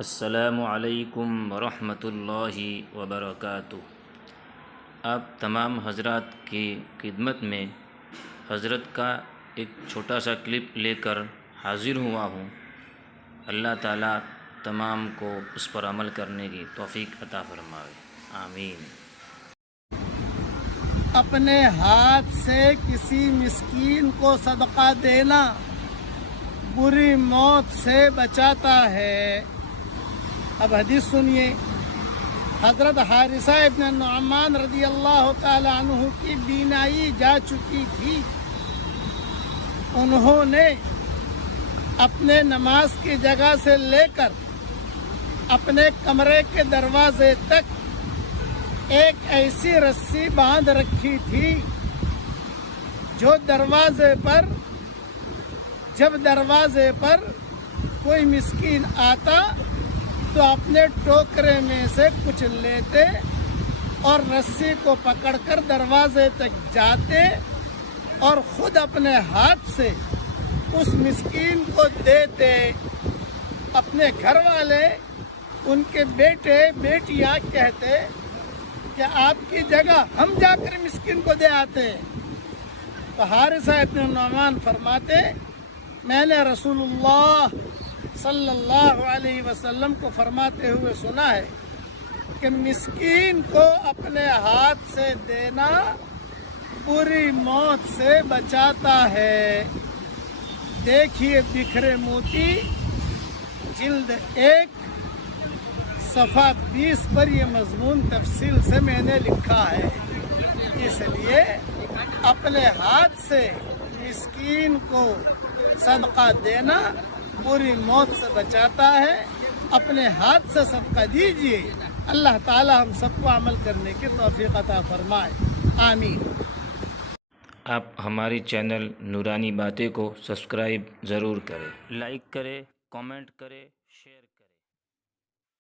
السلام علیکم ورحمۃ اللہ وبرکاتہ۔ آپ تمام حضرات کی خدمت میں حضرت کا ایک چھوٹا سا کلپ لے کر حاضر ہوا ہوں۔ اللہ تعالیٰ تمام کو اس پر عمل کرنے کی توفیق عطا فرمائے، آمین۔ اپنے ہاتھ سے کسی مسکین کو صدقہ دینا بری موت سے بچاتا ہے۔ اب حدیث سنیے۔ حضرت حارثہ ابن نعمان رضی اللہ تعالی عنہ کی بینائی جا چکی تھی۔ انہوں نے اپنے نماز کی جگہ سے لے کر اپنے کمرے کے دروازے تک ایک ایسی رسی باندھ رکھی تھی جب دروازے پر کوئی مسکین آتا تو اپنے ٹوکرے میں سے کچھ لیتے اور رسی کو پکڑ کر دروازے تک جاتے اور خود اپنے ہاتھ سے اس مسکین کو دیتے۔ اپنے گھر والے، ان کے بیٹے بیٹیاں کہتے کہ آپ کی جگہ ہم جا کر مسکین کو دے آتے۔ تو حارثہ ابن نعمان فرماتے، میں نے رسول اللہ صلی اللہ علیہ وسلم کو فرماتے ہوئے سنا ہے کہ مسکین کو اپنے ہاتھ سے دینا بری موت سے بچاتا ہے۔ دیکھیے بکھرے موتی جلد 1 صفحہ 20 پر یہ مضمون تفصیل سے میں نے لکھا ہے۔ اس لیے اپنے ہاتھ سے مسکین کو صدقہ دینا بری موت سے بچاتا ہے۔ اپنے ہاتھ سے صدقہ دیجیے، اللہ تعالی ہم سب کو عمل کرنے کی توفیق عطا فرمائے، آمین۔ آپ ہماری چینل نورانی باتیں کو سبسکرائب ضرور کریں، لائک کریں، کامنٹ کریں، شیئر کریں۔